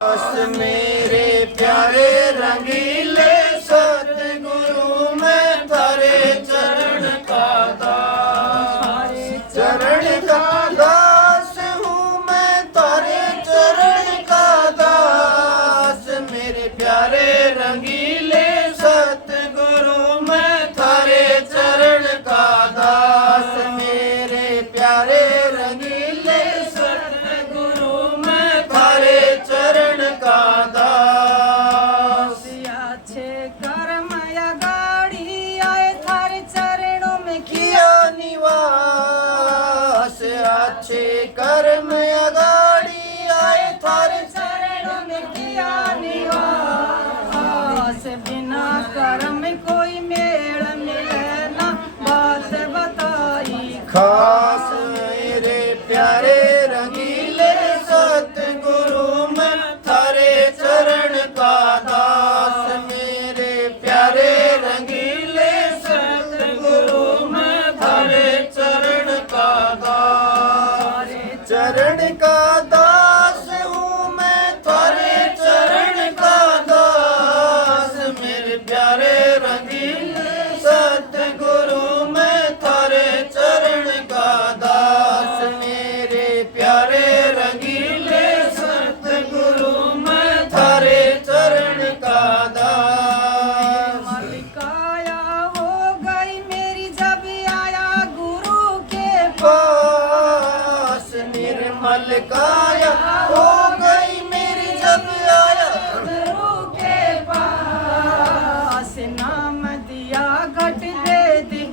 मेरे प्यारे रंगीले सतगुरु मैं थारे चरण का दास, चरण का दास हूँ मैं थारे चरण का दास। मेरे प्यारे रंगीले सतगुरु मैं थारे चरण का दास। मेरे प्यारे रंगीले सतगुरु मैं थारे चरण का दास। अच्छे कर्म या गाड़ी आए थारे चरणों में किया निवास, अच्छे कर्म या गाड़ी आए थारे चरणों में किया निवास। बिना कर्म कोई मेल मिले ना बात बताई खास। मेरे प्यारे रंगीले सतगुरु मैं थारे चरण का दास। मेरे प्यारे रंगीले सतगुरु मैं थारे चरण का दास। चरण का दास हूँ मैं थारे चरण का दास। मेरे प्यारे रंगीले सतगुरु मैं थारे चरण का दास। मेरे प्यारे रंगीले सतगुरु मैं थारे चरण का दास। मलिकाया हो गई मेरी जब आया गुरु के पास, निर्मल काया हो गई मेरी जब आया गुरु के पास। नाम दिया घट दे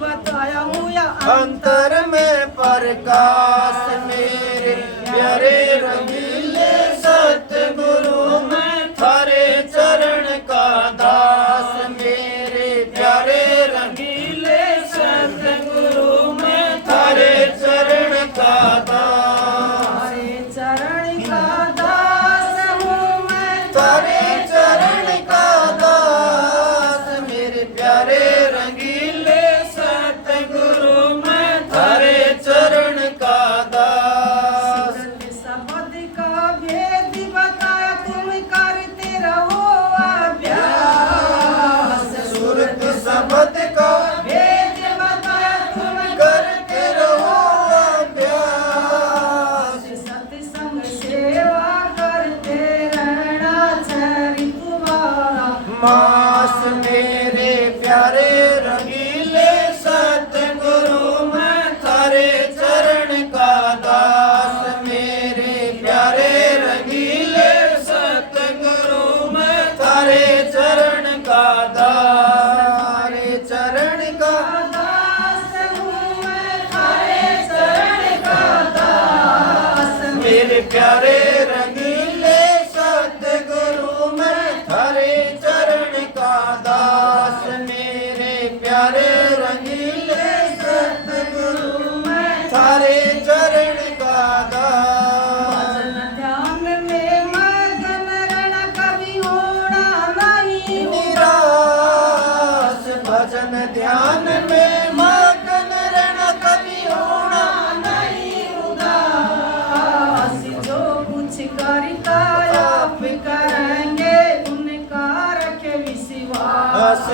बताया हूँ या अंतर में प्रकाश। मेरे प्यारे रंगीले सतगुरु मैं थारे चरण का दास। मेरे प्यारे रंगीले सतगुरु मैं थारे चरण का दास। चरण का दास हूँ मैं थारे चरण का दास। मेरे प्यारे रंगीले सतगुरु मैं थारे चरण का दास। शब्द का भेद बताया तुम करते रहो अभ्यास। सुरत शब्द का भेद बताया तुम करते रहो अभ्यास। सत्संग सेवा करते रहना चरित तुम्हारा मास। मेरे प्यारे रंगीले सतगुरु मैं थारे चरण का दास। मेरे प्यारे रंगीले सतगुरु मैं थारे चरण का दास। चरण का दास हूँ मैं थारे चरण का दास। मेरे प्यारे रंगीले सतगुरु मैं थारे चरण का दास। मेरे प्यारे रंगीले सतगुरु मैं थारे चरण का दास। ध्यान में मगन रहना कभी होना नहीं निराश, भजन ध्यान में मगन रहना कभी होना नहीं उदास। जो कुछ करता आप करेंगे उनका रखे विश्वास।